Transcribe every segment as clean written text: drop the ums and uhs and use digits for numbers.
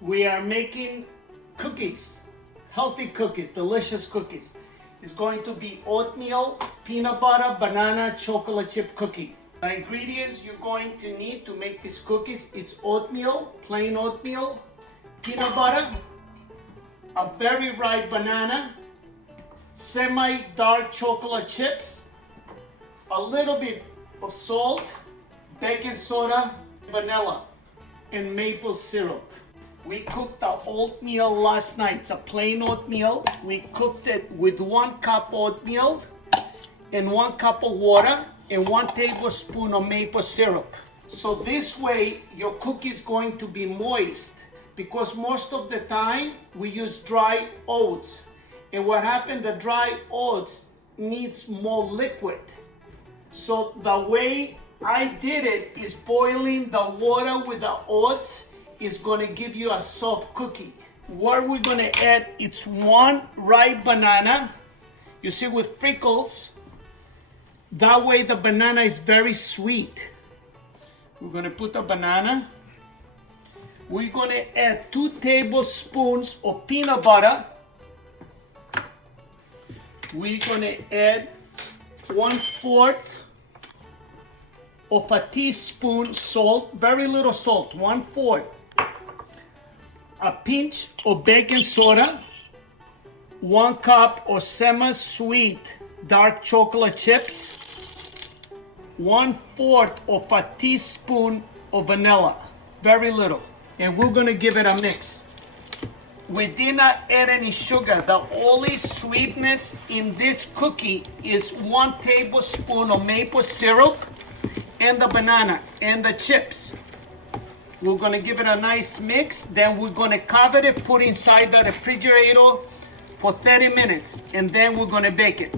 We are making cookies, healthy cookies, delicious cookies. It's going to be oatmeal, peanut butter, banana, chocolate chip cookie. The ingredients you're going to need to make these cookies, it's oatmeal, plain oatmeal, peanut butter, a very ripe banana, semi-dark chocolate chips, a little bit of salt, baking soda, vanilla, and maple syrup. We cooked the oatmeal last night. It's a plain oatmeal. We cooked it with 1 cup oatmeal and 1 cup of water and 1 tablespoon of maple syrup. So this way your cookie is going to be moist, because most of the time we use dry oats. And what happened, the dry oats needs more liquid. So the way I did it is boiling the water with the oats is gonna give you a soft cookie. What we're gonna add, it's 1 ripe banana, you see, with freckles. That way the banana is very sweet. We're gonna put the banana. We're gonna add 2 tablespoons of peanut butter. We're gonna add 1/4 of a teaspoon salt, very little salt, 1/4. A pinch of baking soda, 1 cup of semi-sweet dark chocolate chips, 1/4 of a teaspoon of vanilla, very little. And we're gonna give it a mix. We did not add any sugar. The only sweetness in this cookie is 1 tablespoon of maple syrup and the banana and the chips. We're gonna give it a nice mix. Then we're gonna cover it, put inside the refrigerator for 30 minutes, and then we're gonna bake it.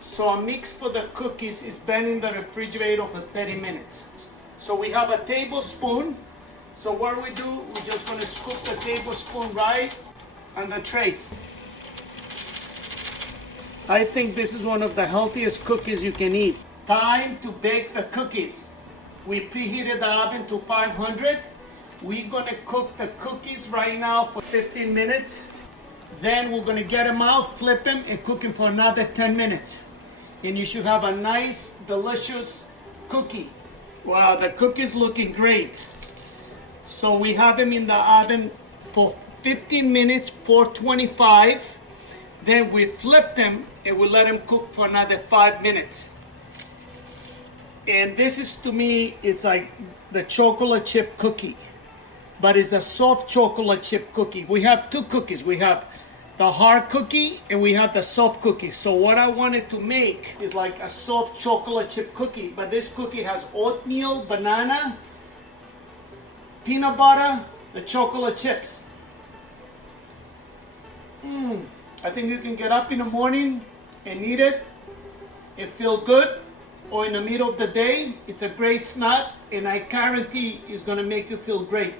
So a mix for the cookies is been in the refrigerator for 30 minutes. So we have a tablespoon. So what we do, we're just gonna scoop the tablespoon right on the tray. I think this is one of the healthiest cookies you can eat. Time to bake the cookies. We preheated the oven to 500. We're gonna cook the cookies right now for 15 minutes. Then we're gonna get them out, flip them, and cook them for another 10 minutes. And you should have a nice, delicious cookie. Wow, the cookie's looking great. So we have them in the oven for 15 minutes, 425. Then we flip them and we let them cook for another 5 minutes. And this is, to me, it's like the chocolate chip cookie, but it's a soft chocolate chip cookie. We have 2 cookies. We have the hard cookie and we have the soft cookie. So what I wanted to make is like a soft chocolate chip cookie, but this cookie has oatmeal, banana, peanut butter, the chocolate chips. I think you can get up in the morning and eat it and feel good, or in the middle of the day. It's a great snack, and I guarantee it's gonna make you feel great.